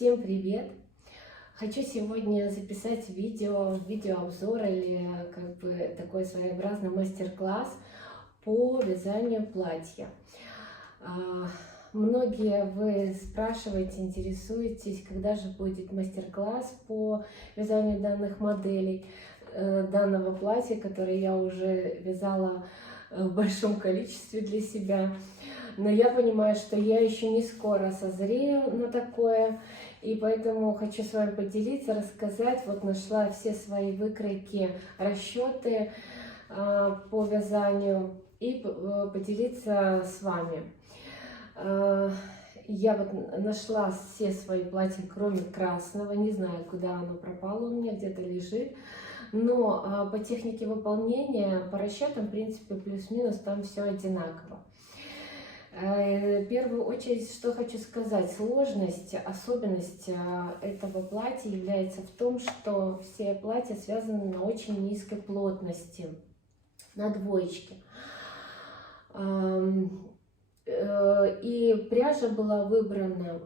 Всем привет! Хочу сегодня записать видеообзор или как бы такой своеобразный мастер-класс по вязанию платья. Многие вы спрашиваете, интересуетесь, когда же будет мастер-класс по вязанию данных моделей, данного платья, которое я уже вязала в большом количестве для себя. Но я понимаю, что я еще не скоро созрею на такое, и поэтому хочу с вами поделиться, рассказать. Вот нашла все свои выкройки, расчеты по вязанию и поделиться с вами. Я вот нашла все свои платья, кроме красного, не знаю, куда оно пропало, у меня где-то лежит. Но по технике выполнения, по расчетам, в принципе, плюс-минус там все одинаково. В первую очередь, что хочу сказать, сложность, особенность этого платья является в том, что все платья связаны на очень низкой плотности, на двоечке. И пряжа была выбрана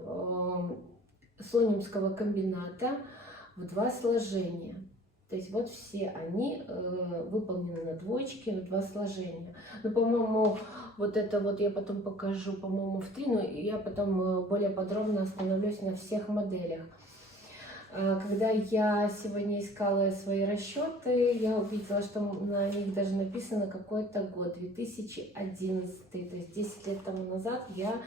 слонимского комбината в 2 сложения. То есть вот все они выполнены на двоечке в 2 сложения. Но, по-моему, вот это вот я потом покажу, по-моему, в 3, но я потом более подробно остановлюсь на всех моделях. Когда я сегодня искала свои расчеты, я увидела, что на них даже написано какой-то год, 2011. То есть 10 лет тому назад я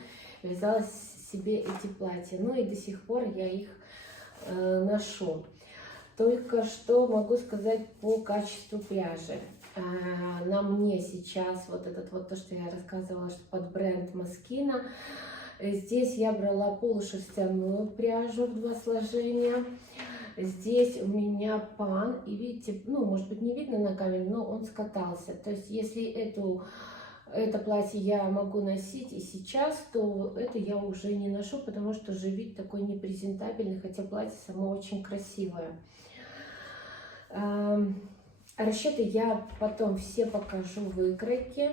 вязала себе эти платья. Ну и до сих пор я их ношу. Только что могу сказать по качеству пряжи. На мне сейчас вот этот вот то, что я рассказывала, что под бренд Moschino. Здесь я брала полушерстяную пряжу в 2 сложения. Здесь у меня пан, и видите, ну, может быть, не видно на камере, но он скатался. То есть, если это платье я могу носить и сейчас, то это я уже не ношу, потому что же вид такой непрезентабельный, хотя платье само очень красивое. Расчеты я потом все покажу в выкройке.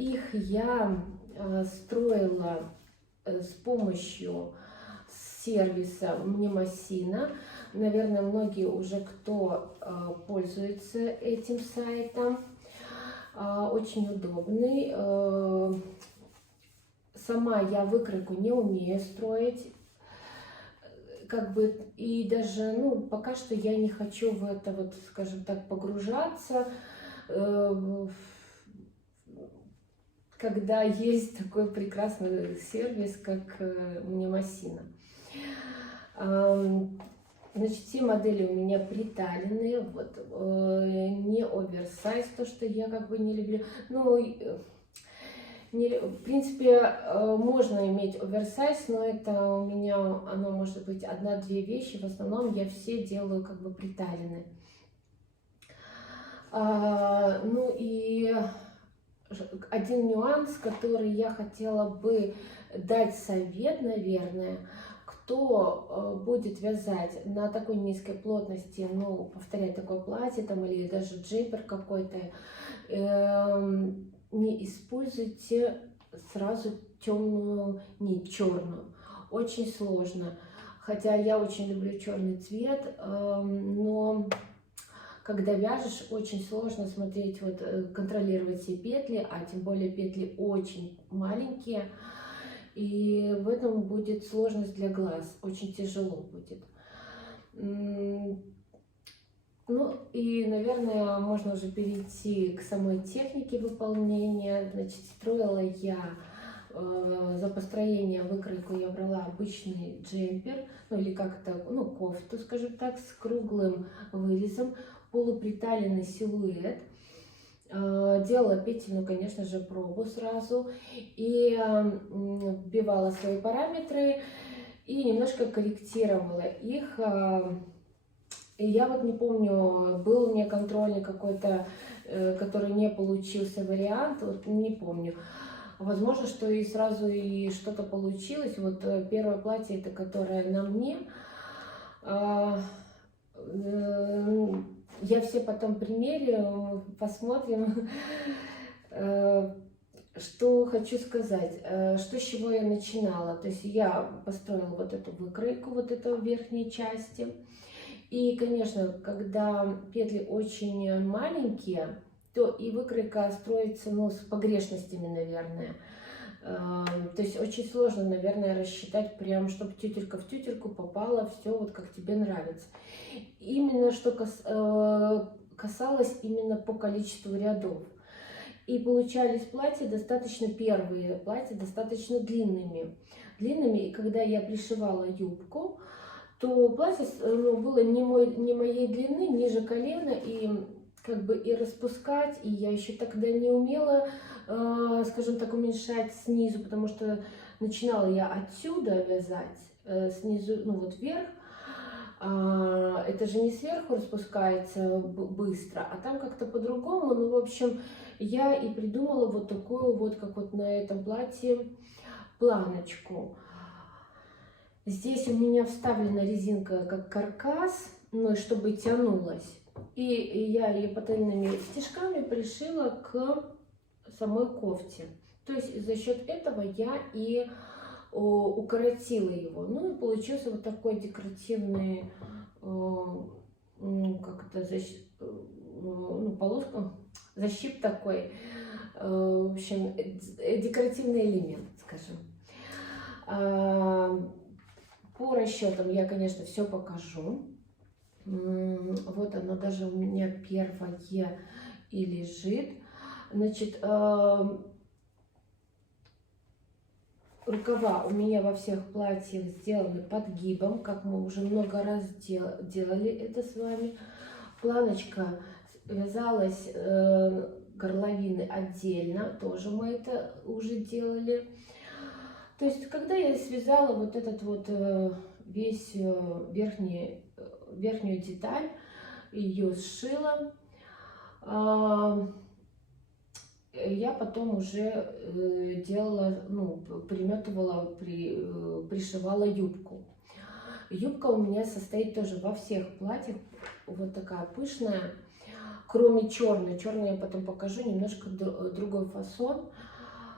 Их я строила с помощью сервиса Moschino. Наверное, многие уже кто пользуется этим сайтом. Очень удобный. Сама я выкройку не умею строить. Как бы, и даже, ну, пока что я не хочу в это, вот, скажем так, погружаться, когда есть такой прекрасный сервис, как Moschino. Значит, все модели у меня приталенные, вот, не оверсайз, то, что я как бы не люблю. Ну, в принципе, можно иметь оверсайз, но это у меня, оно может быть 1-2 вещи, в основном я все делаю как бы приталенные. Ну и один нюанс, который я хотела бы дать совет, наверное, кто будет вязать на такой низкой плотности, ну, повторять такое платье там или даже джемпер какой-то, не используйте сразу темную нить, черную. Очень сложно. Хотя я очень люблю черный цвет, но когда вяжешь, очень сложно смотреть, вот, контролировать все петли, а тем более петли очень маленькие. И в этом будет сложность для глаз, очень тяжело будет. Ну и, наверное, можно уже перейти к самой технике выполнения. Значит, строила я за построение выкройку, я брала обычный джемпер, ну или как-то, ну, кофту, скажем так, с круглым вырезом, полуприталенный силуэт. Делала петельную, конечно же, пробу сразу и вбивала свои параметры и немножко корректировала их. И я вот не помню, был у меня контрольный какой-то, который не получился вариант, вот не помню. Возможно, что и сразу и что-то получилось. Вот первое платье, это которое на мне. Я все потом примерю, посмотрим. Что хочу сказать, что с чего я начинала. То есть я построила вот эту выкройку, вот этой верхней части. И, конечно, когда петли очень маленькие, то и выкройка строится, ну, с погрешностями, наверное. То есть очень сложно, наверное, рассчитать прям, чтобы тютелька в тютельку попала, все вот как тебе нравится. Именно что касалось именно по количеству рядов. И получались платья достаточно, первые платья достаточно длинными. И когда я пришивала юбку, то платье ну, было не моей длины, ниже колена, и как бы и распускать, и я еще тогда не умела, скажем так, уменьшать снизу, потому что начинала я отсюда вязать, снизу, ну вот вверх. Это же не сверху распускается быстро, а там как-то по-другому. Ну, в общем, я и придумала вот такую вот, как вот на этом платье, планочку. Здесь у меня вставлена резинка как каркас, ну и чтобы тянулась. И я ее пательными стежками пришила к самой кофте. То есть за счет этого я и укоротила его. Ну и получился вот такой декоративный, как это, ну, полоска, защип такой. В общем, декоративный элемент, скажем. По расчетам я, конечно, все покажу. Вот оно даже у меня первое и лежит. Значит, рукава у меня во всех платьях сделаны подгибом, как мы уже много раз делали это с вами. Планочка вязалась, горловины отдельно, тоже мы это уже делали. То есть, когда я связала вот этот вот весь верхнюю деталь, ее сшила, я потом уже делала, ну, приметывала, пришивала юбку. Юбка у меня состоит тоже во всех платьях, вот такая пышная, кроме черной. Черную я потом покажу, немножко другой фасон.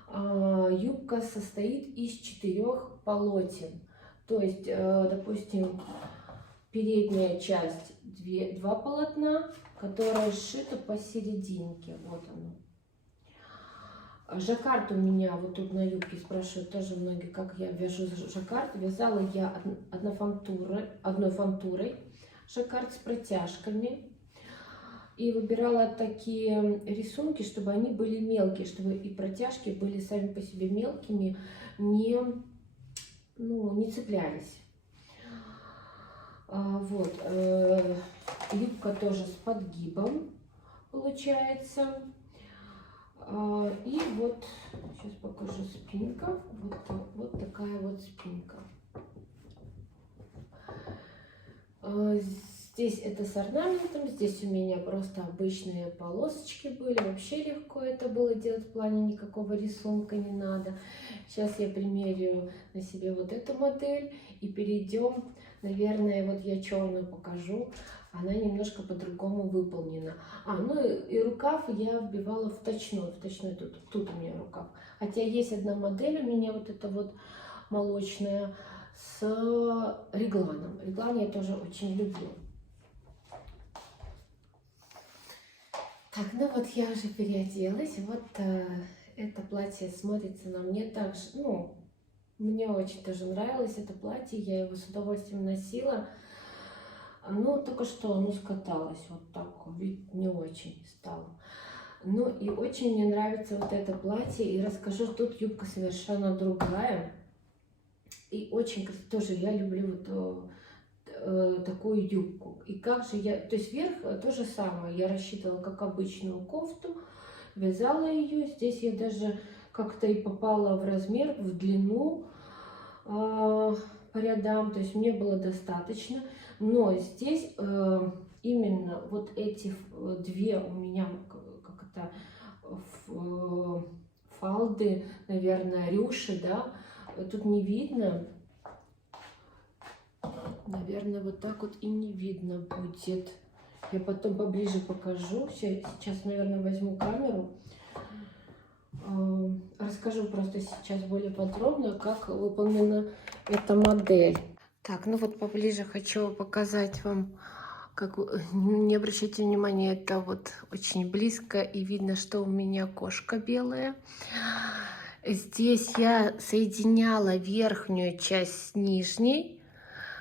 Юбка состоит из 4 полотен. То есть, допустим, передняя часть 2 полотна, которая сшита посерединке. Вот оно. Жаккард у меня вот тут на юбке спрашивают тоже многие, как я вяжу жаккард. Вязала я одной фантурой жаккард с протяжками. И выбирала такие рисунки, чтобы они были мелкие, чтобы и протяжки были сами по себе мелкими, не цеплялись. Вот. Юбка тоже с подгибом получается. И вот, сейчас покажу спинка. Вот такая вот спинка. Здесь это с орнаментом, здесь у меня просто обычные полосочки были. Вообще легко это было делать, в плане никакого рисунка не надо. Сейчас я примерю на себе вот эту модель и перейдем. Наверное, вот я черную покажу. Она немножко по-другому выполнена. Ну и рукав я вбивала в точной тут у меня рукав. Хотя есть одна модель у меня, вот эта вот молочная, с регланом. Реглан я тоже очень люблю. Так, ну вот я уже переоделась. Вот это платье смотрится на мне так же, ну, мне очень тоже нравилось это платье, я его с удовольствием носила. Ну, только что оно скаталось вот так, вид не очень стало. Ну, и очень мне нравится вот это платье, и расскажу, тут юбка совершенно другая. И очень тоже я люблю вот такую юбку. И как же я, то есть верх то же самое, я рассчитывала как обычную кофту, вязала ее, здесь я даже как-то и попала в размер, в длину по рядам, то есть мне было достаточно. Но здесь именно вот эти две у меня как-то фалды, наверное, рюши, да, тут не видно. Наверное, вот так вот и не видно будет. Я потом поближе покажу. Сейчас, наверное, возьму камеру. расскажу просто сейчас более подробно, как выполнена эта модель. Так, ну вот поближе хочу показать вам, как не обращайте внимания, это вот очень близко и видно, что у меня кошка белая. Здесь я соединяла верхнюю часть с нижней,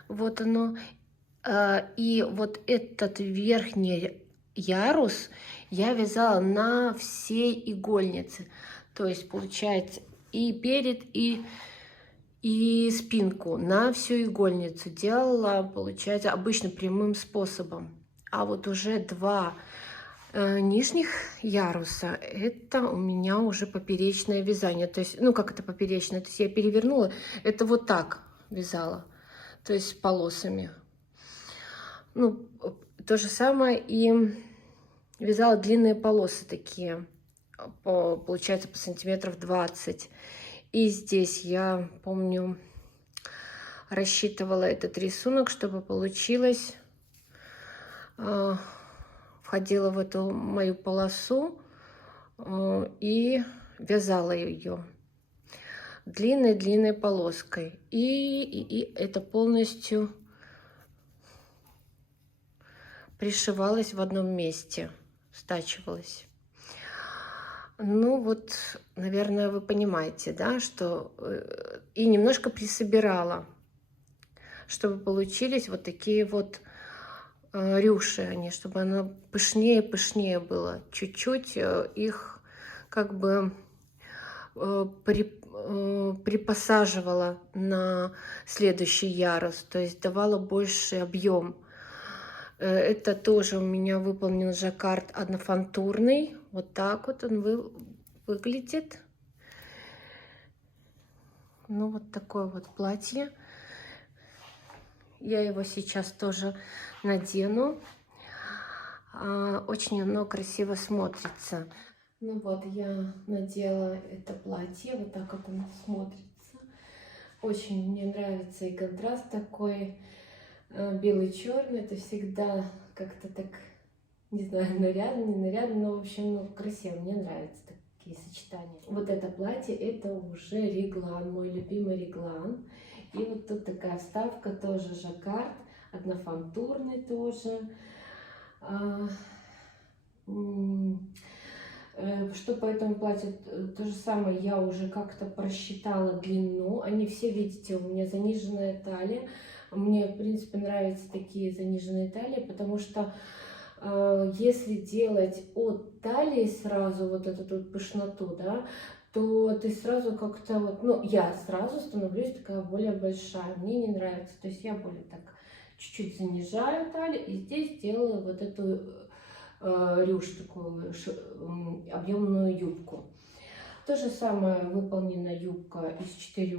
вот оно, и вот этот верхний ярус я вязала на всей игольнице, то есть получается и перед, и спинку на всю игольницу делала, получается, обычно прямым способом. А вот уже два нижних яруса, это у меня уже поперечное вязание. То есть, ну как это поперечное? То есть я перевернула, это вот так вязала, то есть с полосами. Ну, то же самое и вязала длинные полосы такие, получается по сантиметров 20. И здесь я помню, рассчитывала этот рисунок, чтобы получилось, входила в эту мою полосу и вязала ее длинной полоской. И это полностью пришивалось в одном месте, стачивалось. Ну вот, наверное, вы понимаете, да, что и немножко присобирала, чтобы получились вот такие вот рюши они, чтобы оно пышнее было. Чуть-чуть их как бы припосаживала на следующий ярус, то есть давала больше объем. Это тоже у меня выполнен жаккард однофантурный. Вот так вот он выглядит. Ну, вот такое вот платье. Я его сейчас тоже надену. Очень оно красиво смотрится. Ну вот, я надела это платье. Вот так вот оно смотрится. Очень мне нравится и контраст такой. Белый-черный, это всегда как-то так, не знаю, нарядно, не нарядно, но, в общем, ну, красиво, мне нравятся такие сочетания. Вот это платье, это уже реглан, мой любимый реглан. И вот тут такая вставка, тоже жаккард, однофантурный тоже. Что по этому платью, то же самое, я уже как-то просчитала длину. Они все, видите, у меня заниженная талия. Мне, в принципе, нравятся такие заниженные талии, потому что если делать от талии сразу вот эту вот пышноту, да, то ты сразу как-то вот, ну, я сразу становлюсь такая более большая. Мне не нравится. То есть я более так чуть-чуть занижаю талию и здесь делаю вот эту рюш, такую объемную юбку. То же самое выполнена юбка из 4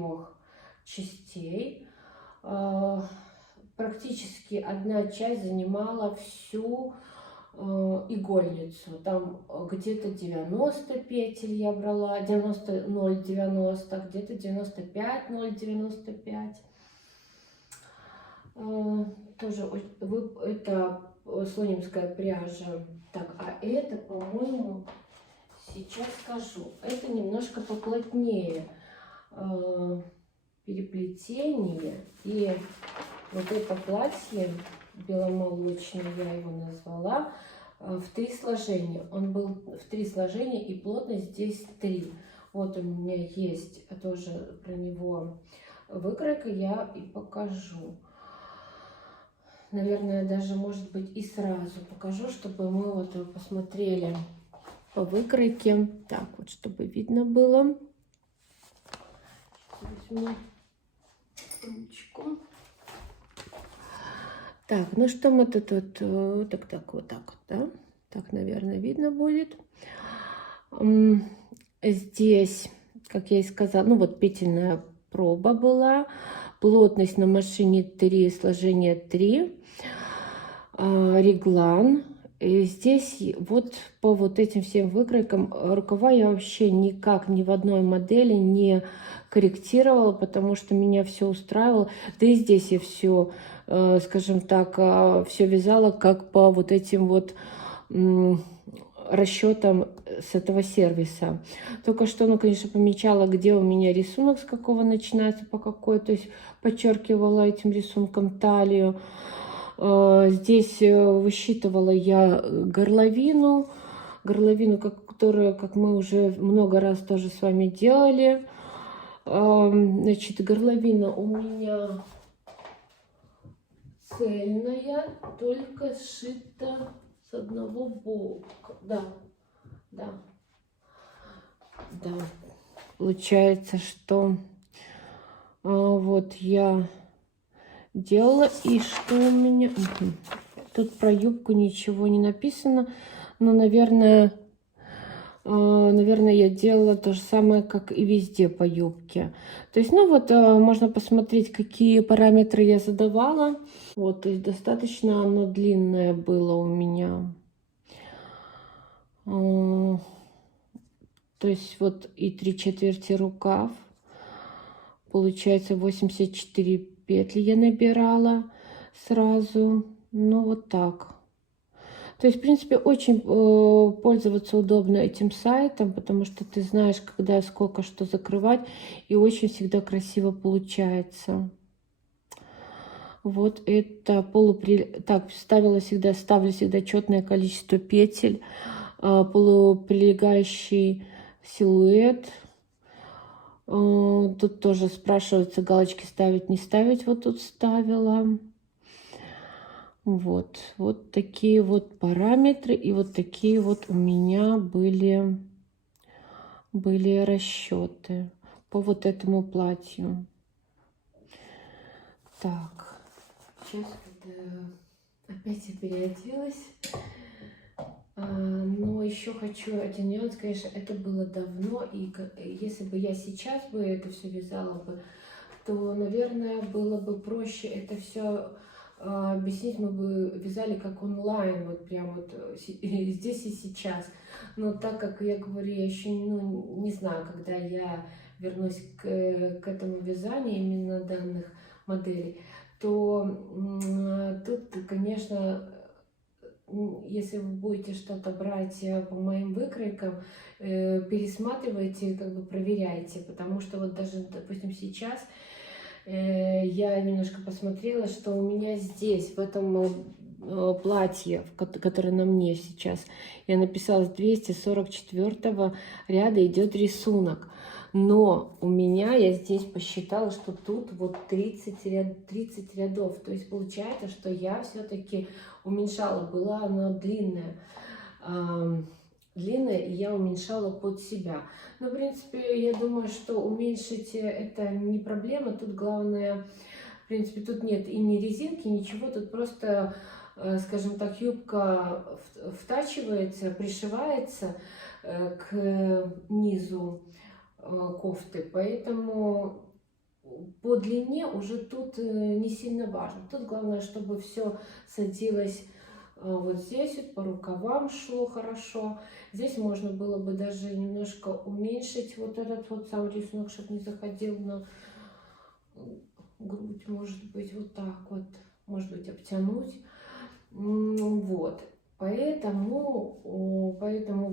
частей. Практически одна часть занимала всю игольницу. Там где-то 90 петель я брала, 90, 0,90, где-то 95, 0,95. Тоже это слонимская пряжа. Так, а это, по-моему, сейчас скажу, это немножко поплотнее переплетение. И вот это платье беломолочное, я его назвала, в 3 сложения. Он был в 3 сложения, и плотность здесь 3. Вот у меня есть тоже про него выкройка, я и покажу. Наверное, даже, может быть, и сразу покажу, чтобы мы вот посмотрели по выкройке. Так, вот, чтобы видно было. Возьму ручку. Так, ну что мы тут вот, вот так, да? Так, наверное, видно будет. Здесь, как я и сказала, ну вот петельная проба была. Плотность на машине 3, сложение 3. Реглан. И здесь вот по вот этим всем выкройкам рукава я вообще никак ни в одной модели не корректировала, потому что меня все устраивало. Да и здесь я все, скажем так, все вязала как по вот этим вот расчетом с этого сервиса. Только что, ну, конечно, помечала, где у меня рисунок, с какого начинается, по какой, то есть подчеркивала этим рисунком талию. Здесь высчитывала я горловину, которую, как мы уже много раз тоже с вами делали. Значит, горловина у меня цельная, только сшита с одного бока. Да. Получается, что вот я делала, и что у меня... Тут про юбку ничего не написано, но, наверное, я делала то же самое, как и везде по юбке. То есть, ну вот, можно посмотреть, какие параметры я задавала. Вот, то есть достаточно оно длинное было у меня. То есть вот и 3/4 рукав. Получается 84 петли я набирала сразу. Ну вот так. То есть, в принципе, очень пользоваться удобно этим сайтом, потому что ты знаешь, когда, сколько, что закрывать, и очень всегда красиво получается. Вот это Так, ставлю всегда четное количество петель, полуприлегающий силуэт. Тут тоже спрашивается, галочки ставить, не ставить. Вот тут ставила. Вот такие вот параметры, и вот такие вот у меня были расчеты по вот этому платью. Так, сейчас опять я переоделась. Но еще хочу один нюанс, конечно, это было давно, и если бы я сейчас бы это все вязала бы, то, наверное, было бы проще это все объяснить. Мы бы вязали как онлайн, вот прям вот здесь и сейчас. Но так как я говорю, я еще не знаю, когда я вернусь к этому вязанию именно данных моделей, то тут, конечно, если вы будете что-то брать по моим выкройкам, пересматривайте, как бы проверяйте, потому что вот даже, допустим, сейчас я немножко посмотрела, что у меня здесь, в этом платье, которое на мне сейчас, я написала, с 244 ряда идет рисунок. Но у меня, я здесь посчитала, что тут вот 30 рядов. То есть получается, что я все-таки уменьшала. Была она длинная, и я уменьшала под себя. Но, в принципе, я думаю, что уменьшить это не проблема. Тут главное, в принципе, тут нет и ни резинки, ничего. Тут просто, скажем так, юбка втачивается, пришивается к низу кофты, поэтому по длине уже тут не сильно важно. Тут главное, чтобы все садилось вот здесь, вот по рукавам шло хорошо. Здесь можно было бы даже немножко уменьшить вот этот вот сам рисунок, чтобы не заходил на грудь, может быть, вот так вот, может быть, обтянуть. Вот. Поэтому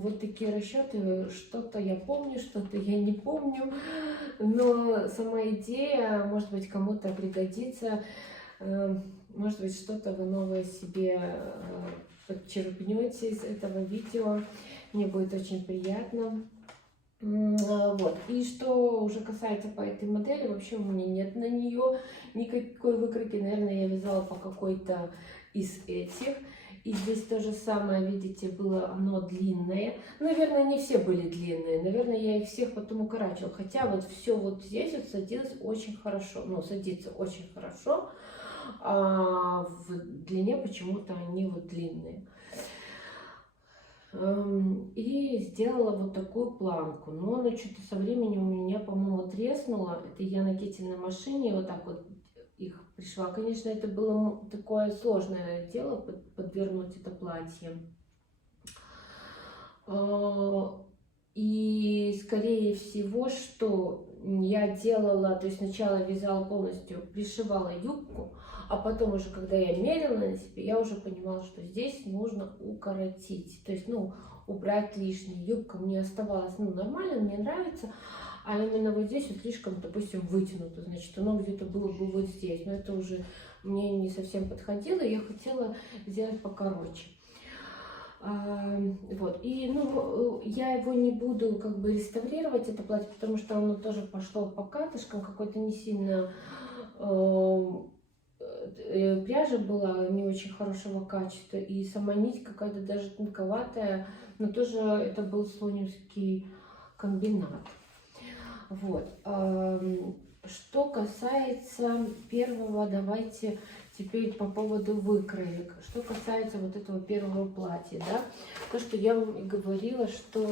вот такие расчеты, что-то я помню, что-то я не помню, но сама идея, может быть, кому-то пригодится, может быть, что-то вы новое себе подчеркнете из этого видео, мне будет очень приятно. Вот. И что уже касается по этой модели, вообще у меня нет на нее никакой выкройки, наверное, я вязала по какой-то из этих. И здесь то же самое, видите, было оно длинное. Наверное, не все были длинные. Наверное, я их всех потом укорачивала. Хотя вот все вот здесь вот садилось очень хорошо. Ну, садится очень хорошо. А в длине почему-то они вот длинные. И сделала вот такую планку. Но она что-то со временем у меня, по-моему, треснула. Это я на кительной машине вот так вот их пришла. Конечно, это было такое сложное дело, подвернуть это платье. И скорее всего, что я делала, то есть сначала вязала полностью, пришивала юбку, а потом уже, когда я мерила на себе, я уже понимала, что здесь нужно укоротить. То есть, ну, убрать лишнее. Юбка мне оставалась, ну, нормально, мне нравится. А именно вот здесь вот слишком, допустим, вытянуто. Значит, оно где-то было бы вот здесь. Но это уже мне не совсем подходило. Я хотела сделать покороче. Вот. И, ну, я его не буду как бы реставрировать, это платье, потому что оно тоже пошло по катышкам, какой-то не сильно пряжа была не очень хорошего качества, и сама нить какая-то даже тонковатая, но тоже это был слонимский комбинат. Вот. Что касается первого, давайте теперь по поводу выкроек. Что касается вот этого первого платья, да, то, что я вам и говорила, что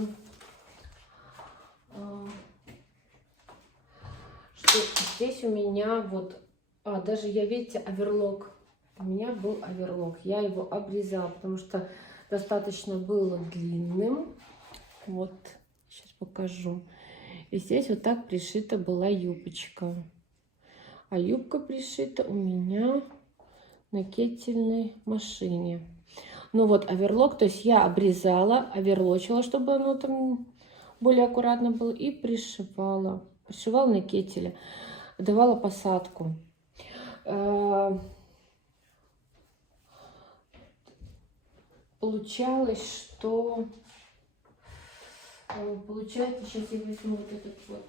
здесь у меня вот, даже я, видите, оверлок, у меня был оверлок, я его обрезала, потому что достаточно было длинным. Вот, сейчас покажу. И здесь вот так пришита была юбочка. А юбка пришита у меня на кетельной машине. Ну вот оверлок, то есть я обрезала, оверлочила, чтобы оно там более аккуратно было, и пришивала. Пришивала на кетеле, давала посадку. Получалось, что... Получается, сейчас я возьму вот этот вот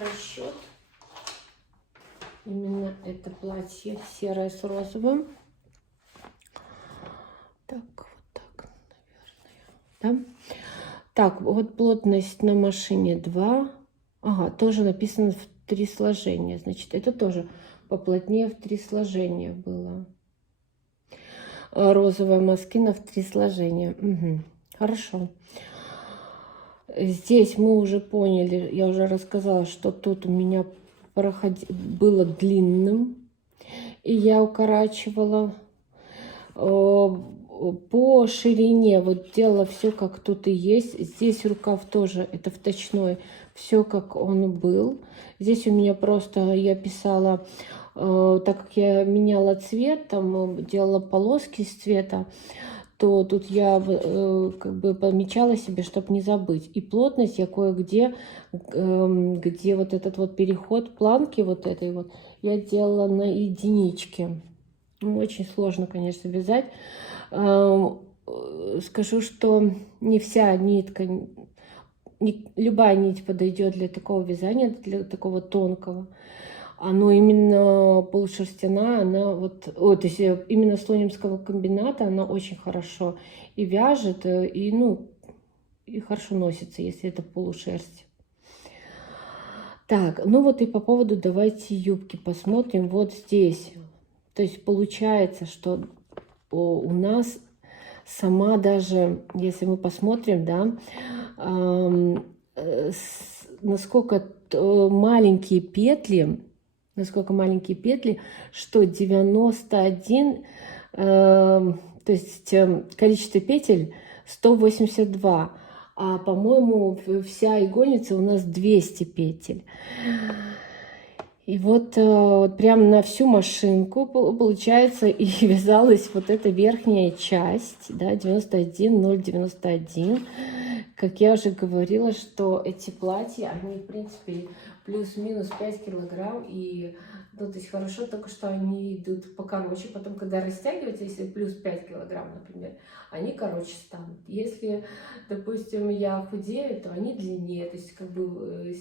расчет. Именно это платье серое с розовым. Так, вот так, наверное. Да? Так, вот плотность на машине 2. Ага, тоже написано в 3 сложения. Значит, это тоже поплотнее в 3 сложения было. Розовая маскина в 3 сложения. Угу. Хорошо. Здесь мы уже поняли, я уже рассказала, что тут у меня было длинным, и я укорачивала по ширине, вот делала все как тут и есть. Здесь рукав тоже, это вточной, все как он был. Здесь у меня просто, я писала, так как я меняла цвет, там делала полоски с цвета, то тут я как бы помечала себе, чтобы не забыть. И плотность я кое-где, где вот этот вот переход планки вот этой вот, я делала на единичке. Ну, очень сложно, конечно, вязать. Скажу, что не вся нитка, любая нить подойдет для такого вязания, для такого тонкого. Оно именно полушерстяная, она вот, то есть именно слонимского комбината, она очень хорошо и вяжет, и, ну, и хорошо носится, если это полушерсть. Так, ну вот и по поводу, давайте юбки посмотрим вот здесь. То есть получается, что у нас сама даже, если мы посмотрим, да, насколько маленькие петли, что 91, то есть количество петель 182, а по-моему вся игольница у нас 200 петель. И вот прям на всю машинку, получается, и вязалась вот эта верхняя часть, да, 91,091. Как я уже говорила, что эти платья, они, в принципе, плюс-минус 5 килограмм, и, ну, то есть хорошо только, что они идут покороче, потом, когда растягиваются, если плюс 5 килограмм, например, они короче станут. Если, допустим, я худею, то они длиннее, то есть как бы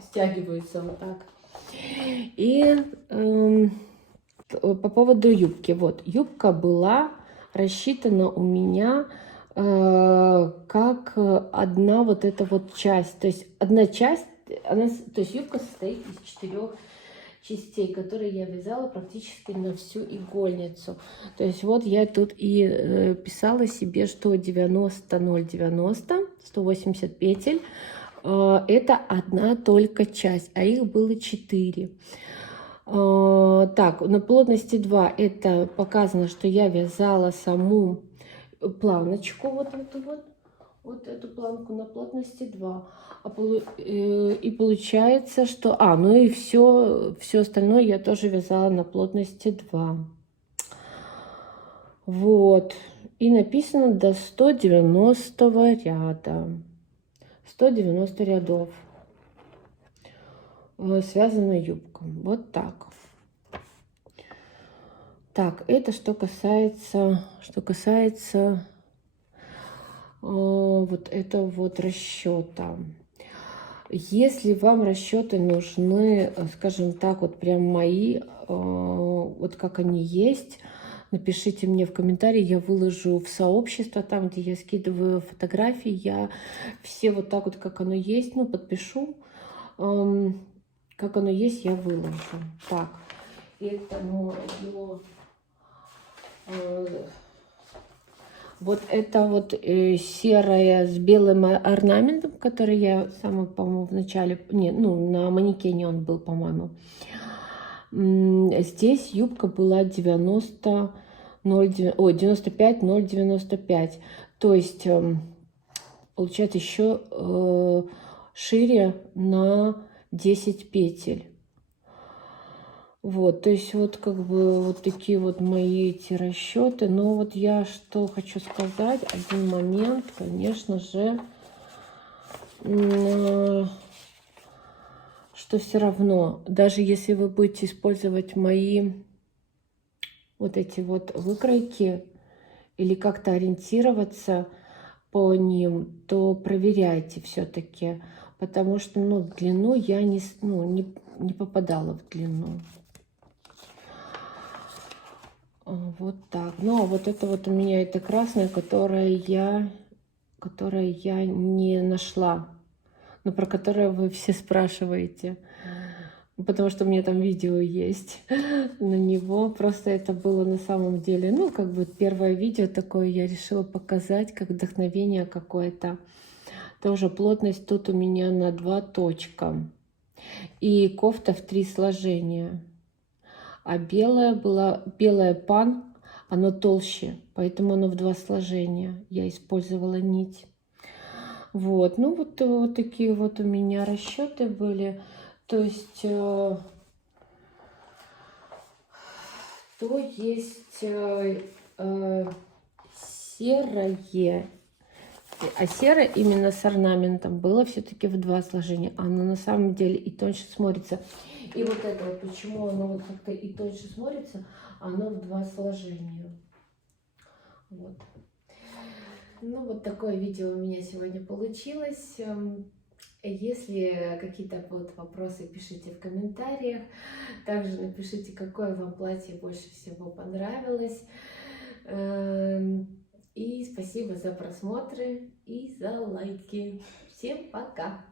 стягиваются вот так. И по поводу юбки. Вот, юбка была рассчитана у меня как одна вот эта вот часть. То есть одна часть, то есть юбка состоит из 4 частей, которые я вязала практически на всю игольницу. То есть вот я тут и писала себе, что 90,090, 180 петель. Это одна только часть, а их было 4. Так, на плотности 2 это показано, что я вязала саму планочку, вот эту вот эту планку на плотности 2. И получается, что... ну и все остальное я тоже вязала на плотности 2. Вот. И написано до 190 ряда. 190 рядов. Связана юбка. Вот так. Так, это что касается вот этого вот расчета. Если вам расчеты нужны, скажем так, вот прям мои, вот как они есть, напишите мне в комментарии, я выложу в сообщество, там, где я скидываю фотографии, я все вот так вот, как оно есть, ну, подпишу, как оно есть, я выложу. Так, это мое... Вот это вот серая с белым орнаментом, который я самый, по-моему, в начале, не, ну, на манекене он был, по-моему. Здесь юбка была 90, 0, ой, 95, 0,95. То есть, получается, еще шире на 10 петель. Вот, то есть вот как бы вот такие вот мои эти расчеты. Но вот я что хочу сказать, один момент, конечно же, что все равно, даже если вы будете использовать мои вот эти вот выкройки или как-то ориентироваться по ним, то проверяйте все-таки, потому что, ну, в длину я не попадала в длину. Вот так. Ну, а вот это вот у меня это красное, которое я не нашла, но про которое вы все спрашиваете. Потому что у меня там видео есть на него. Просто это было на самом деле, ну, как бы первое видео такое я решила показать, как вдохновение какое-то. Тоже плотность тут у меня на 2 точка. И кофта в 3 сложения. А белая пан, оно толще, поэтому оно в 2 сложения. Я использовала нить. Вот, ну вот такие вот у меня расчеты были. То есть, то есть серое, а серое именно с орнаментом было все-таки в 2 сложения. Оно на самом деле и тоньше смотрится. И вот это вот, почему оно вот как-то и тоньше смотрится, оно в 2 сложения. Вот. Ну, вот такое видео у меня сегодня получилось. Если какие-то будут вопросы, пишите в комментариях. Также напишите, какое вам платье больше всего понравилось. И спасибо за просмотры и за лайки. Всем пока!